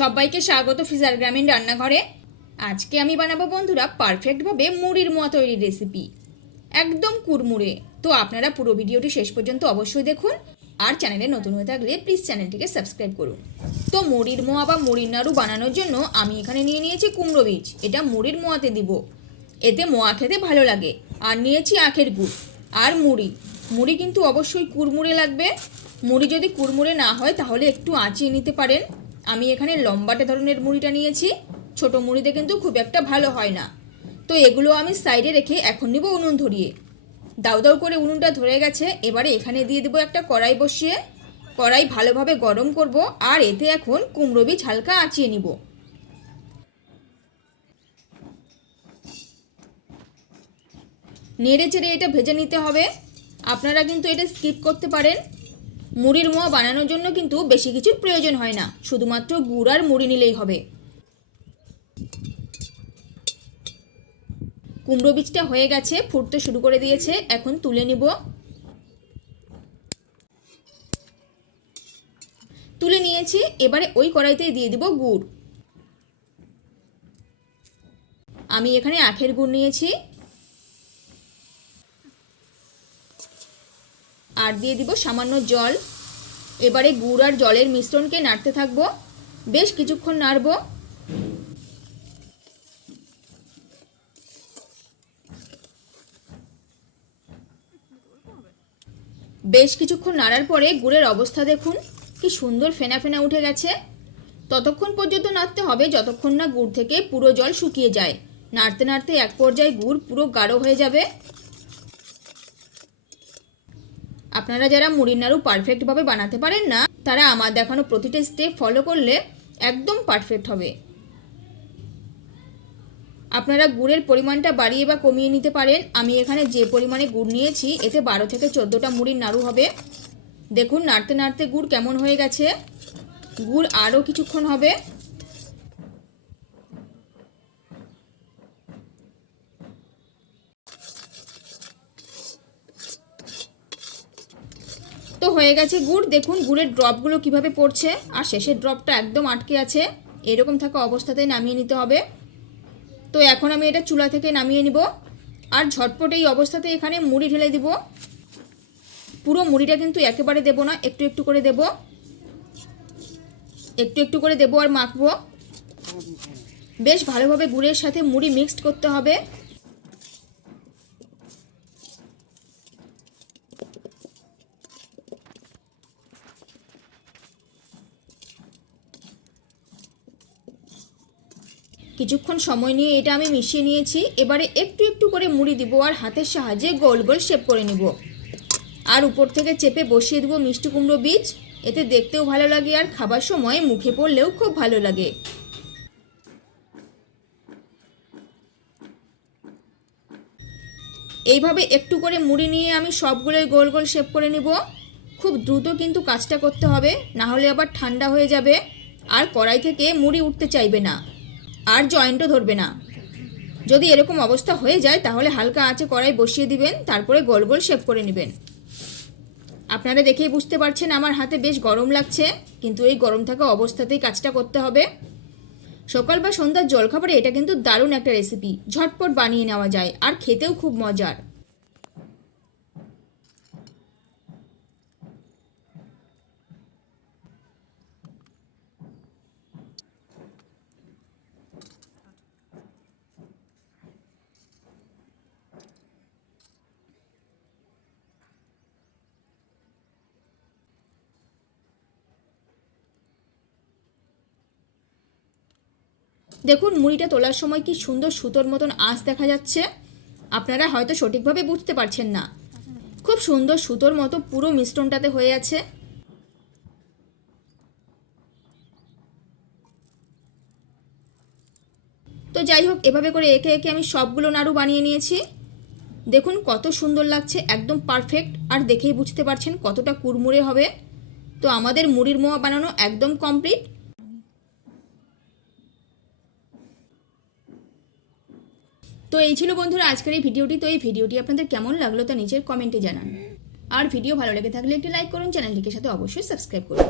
সবাইকে স্বাগত ফিজার গ্রামীণ রান্নাঘরে। আজকে আমি বানাবো বন্ধুরা পারফেক্টভাবে মুড়ির মোয়া তৈরির রেসিপি, একদম কুড়মুড়ে। তো আপনারা পুরো ভিডিওটি শেষ পর্যন্ত অবশ্যই দেখুন, আর চ্যানেলে নতুন হয়ে থাকলে প্লিজ চ্যানেলটিকে সাবস্ক্রাইব করুন। তো মুড়ির মোয়া বা মুড়ির নাড়ু বানানোর জন্য আমি এখানে নিয়ে নিয়েছি কুমড়ো বীজ। এটা মুড়ির মোয়াতে দিব, এতে মোয়া খেতে ভালো লাগে। আর নিয়েছি আখের গুড় আর মুড়ি কিন্তু অবশ্যই কুড়মুড়ে লাগবে। মুড়ি যদি কুড়মুড়ে না হয় তাহলে একটু আঁচিয়ে নিতে পারেন। আমি এখানে লম্বাটে ধরনের মুড়িটা নিয়েছি, ছোট মুড়িতে কিন্তু খুব একটা ভালো হয় না। তো এগুলো আমি সাইডে রেখে এখন নিব উনুন ধরিয়ে। দাউ দাউ করে উনুনটা ধরে গেছে। এবারে এখানে দিয়ে দেবো একটা কড়াই বসিয়ে। কড়াই ভালোভাবে গরম করব, আর এতে এখন কুমড়ো বীজ হালকা আঁচিয়ে নিব। নেড়ে চেড়ে এটা ভেজে নিতে হবে। আপনারা কিন্তু এটা স্কিপ করতে পারেন। মুড়ির মোয়া বানানোর জন্য কিন্তু বেশি কিছুর প্রয়োজন হয় না, শুধুমাত্র গুড় আর মুড়ি নিলেই হবে। কুমড়ো বীজটা হয়ে গেছে, ফুটতে শুরু করে দিয়েছে। এখন তুলে নিব। তুলে নিয়েছি। এবারে ওই কড়াইতেই দিয়ে দিব গুড়। আমি এখানে আখের গুড় নিয়েছি, আর দিয়ে দিব সামান্য জল। এবারে গুড় আর জলের মিশ্রণকে নাড়তে থাকবো, বেশ কিছুক্ষণ নাড়বো। বেশ কিছুক্ষণ নাড়ার পরে গুড়ের অবস্থা দেখুন, কি সুন্দর ফেনা ফেনা উঠে গেছে। ততক্ষণ পর্যন্ত নাড়তে হবে যতক্ষণ না গুড় থেকে পুরো জল শুকিয়ে যায়। নাড়তে নাড়তে এক পর্যায়ে গুড় পুরো গাঢ় হয়ে যাবে। আপনারা যারা মুড়ির নাড়ু পারফেক্টভাবে বানাতে পারেন না, তারা আমার দেখানো প্রতিটা স্টেপ ফলো করলে একদম পারফেক্ট হবে। আপনারা গুড়ের পরিমাণটা বাড়িয়ে বা কমিয়ে নিতে পারেন। আমি এখানে যে পরিমাণে গুড় নিয়েছি এতে 12 থেকে 14টা মুড়ির নাড়ু হবে। দেখুন নাড়তে নাড়তে গুড় কেমন হয়ে গেছে। গুড় আরও কিছুক্ষণ হবে। তো হয়ে গেছে গুড়। দেখুন গুড়ের ড্রপগুলো কিভাবে পড়ছে, আর শেষের ড্রপটা একদম আটকে আছে। এরকম থাকা অবস্থাতেই নামিয়ে নিতে হবে। তো এখন আমি এটা চুলা থেকে নামিয়ে নিব, আর ঝটপট এই অবস্থাতে এখানে মুড়ি ঢেলে দিব। পুরো মুড়িটা কিন্তু একেবারে দেব না, একটু একটু করে দেব, একটু একটু করে দেব আর মাখবো। বেশ ভালোভাবে গুড়ের সাথে মুড়ি মিক্সড করতে হবে। কিছুক্ষণ সময় নিয়ে এটা আমি মিশিয়ে নিয়েছি। এবারে একটু একটু করে মুড়ি দিব, আর হাতের সাহায্যে গোল গোল শেপ করে নিব। আর উপর থেকে চেপে বসিয়ে দেবো মিষ্টি কুমড়ো বীজ। এতে দেখতেও ভালো লাগে, আর খাবার সময় মুখে পড়লেও খুব ভালো লাগে। এইভাবে একটু করে মুড়ি নিয়ে আমি সবগুলোই গোল গোল শেপ করে নিব। খুব দ্রুত কিন্তু কাজটা করতে হবে, না হলে আবার ঠান্ডা হয়ে যাবে, আর কড়াই থেকে মুড়ি উঠতে চাইবে না, আর জয়েন্টও ধরবে না। যদি এরকম অবস্থা হয়ে যায় তাহলে হালকা আঁচে কড়াই বসিয়ে দিবেন, তারপরে গোল গোল শেপ করে নেবেন। আপনারা দেখেই বুঝতে পারছেন আমার হাতে বেশ গরম লাগছে, কিন্তু এই গরম থাকা অবস্থাতেই কাজটা করতে হবে। সকাল বা সন্ধ্যার জলখাবারে এটা কিন্তু দারুণ একটা রেসিপি, ঝটপট বানিয়ে নেওয়া যায়, আর খেতেও খুব মজার। দেখুন মুড়িটা তোলার সময় কি সুন্দর সুতোর মতন আঁচ দেখা যাচ্ছে। আপনারা হয়তো সঠিকভাবে বুঝতে পারছেন না, খুব সুন্দর সুতোর মতো পুরো মিশ্রণটাতে হয়ে আছে। তো যাই হোক, এভাবে করে একে একে আমি সবগুলো নাড়ু বানিয়ে নিয়েছি। দেখুন কত সুন্দর লাগছে, একদম পারফেক্ট। আর দেখেই বুঝতে পারছেন কতটা কুড়মুড়ে হবে। তো আমাদের মুড়ির মোয়া বানানো একদম কমপ্লিট। তো এই ছিল বন্ধুরা আজকের এই ভিডিওটি। তো এই ভিডিওটি আপনাদের কেমন লাগলো তা নিচের কমেন্টে জানান। আর ভিডিও ভালো লেগে থাকলে একটি লাইক করুন, চ্যানেলটিকে সাথে অবশ্যই সাবস্ক্রাইব করুন।